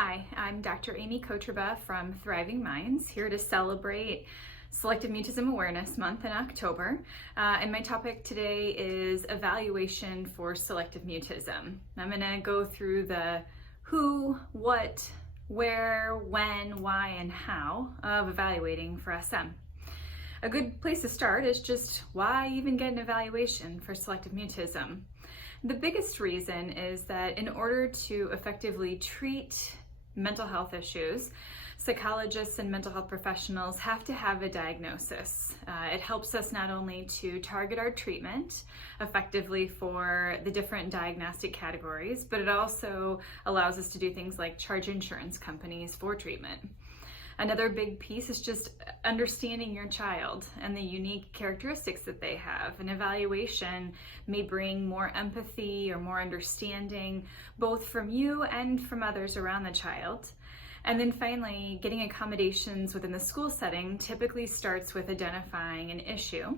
Hi, I'm Dr. Aimee Kotrba from Thriving Minds, here to celebrate Selective Mutism Awareness Month in October. And my topic today is evaluation for selective mutism. I'm going to go through the who, what, where, when, why, and how of evaluating for SM. A good place to start is just why even get an evaluation for selective mutism? The biggest reason is that in order to effectively treat mental health issues, psychologists and mental health professionals have to have a diagnosis. It helps us not only to target our treatment effectively for the different diagnostic categories, but it also allows us to do things like charge insurance companies for treatment. Another big piece is just understanding your child and the unique characteristics that they have. An evaluation may bring more empathy or more understanding, both from you and from others around the child. And then finally, getting accommodations within the school setting typically starts with identifying an issue.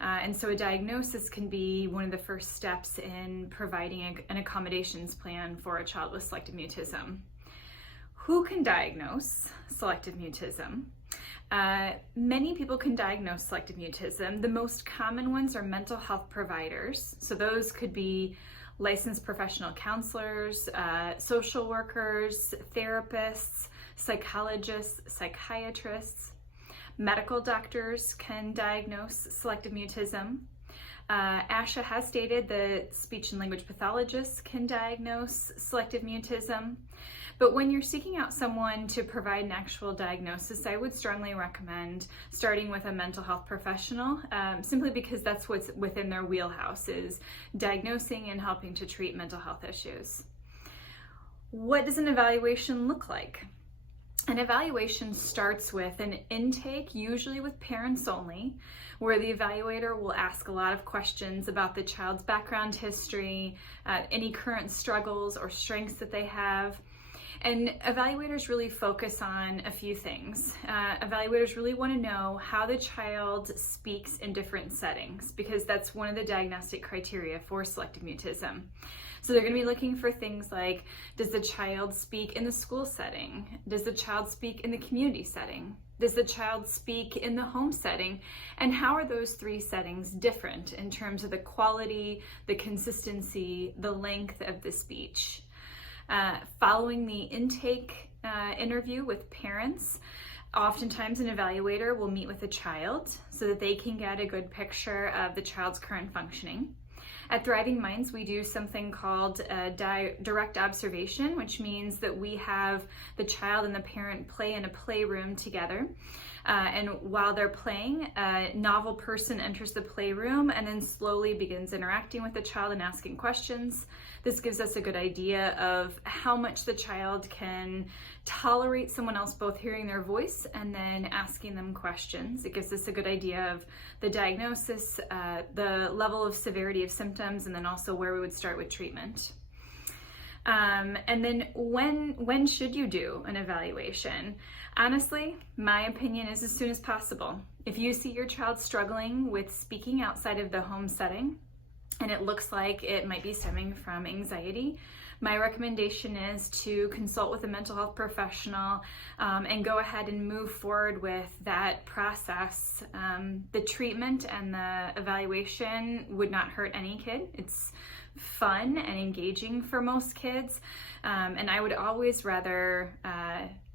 And so a diagnosis can be one of the first steps in providing an accommodations plan for a child with selective mutism. Who can diagnose selective mutism? Many people can diagnose selective mutism. The most common ones are mental health providers. So those could be licensed professional counselors, social workers, therapists, psychologists, psychiatrists. Medical doctors can diagnose selective mutism. ASHA has stated that speech and language pathologists can diagnose selective mutism. But when you're seeking out someone to provide an actual diagnosis, I would strongly recommend starting with a mental health professional, simply because that's what's within their wheelhouse, is diagnosing and helping to treat mental health issues. What does an evaluation look like? An evaluation starts with an intake, usually with parents only, where the evaluator will ask a lot of questions about the child's background history, any current struggles or strengths that they have. And evaluators really focus on a few things. Evaluators really want to know how the child speaks in different settings, because that's one of the diagnostic criteria for selective mutism. So they're going to be looking for things like, does the child speak in the school setting? Does the child speak in the community setting? Does the child speak in the home setting? And how are those three settings different in terms of the quality, the consistency, the length of the speech? Following the intake interview with parents, oftentimes an evaluator will meet with the child so that they can get a good picture of the child's current functioning. At Thriving Minds, we do something called direct observation, which means that we have the child and the parent play in a playroom together. And while they're playing, a novel person enters the playroom and then slowly begins interacting with the child and asking questions. This gives us a good idea of how much the child can tolerate someone else both hearing their voice and then asking them questions. It gives us a good idea of the diagnosis, the level of severity of symptoms, and then also where we would start with treatment. And then when should you do an evaluation? Honestly, my opinion is as soon as possible. If you see your child struggling with speaking outside of the home setting, and it looks like it might be stemming from anxiety, my recommendation is to consult with a mental health professional and go ahead and move forward with that process. The treatment and the evaluation would not hurt any kid. It's fun and engaging for most kids, and I would always rather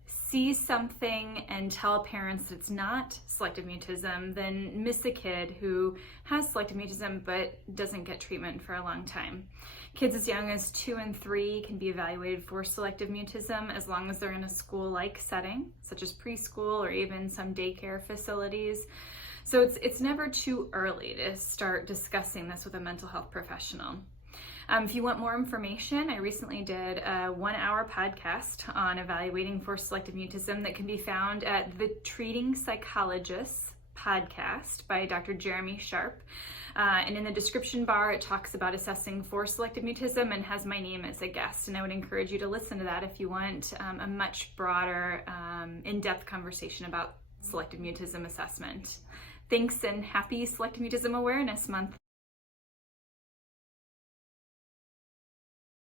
see something and tell parents that it's not selective mutism than miss a kid who has selective mutism but doesn't get treatment for a long time. Kids as young as 2 and 3 can be evaluated for selective mutism as long as they're in a school-like setting, such as preschool or even some daycare facilities. So it's never too early to start discussing this with a mental health professional. If you want more information, I recently did a 1-hour podcast on evaluating for selective mutism that can be found at the Treating Psychologists podcast by Dr. Jeremy Sharp. And in the description bar, it talks about assessing for selective mutism and has my name as a guest. And I would encourage you to listen to that if you want a much broader, in-depth conversation about selective mutism assessment. Thanks, and happy Selective Mutism Awareness Month.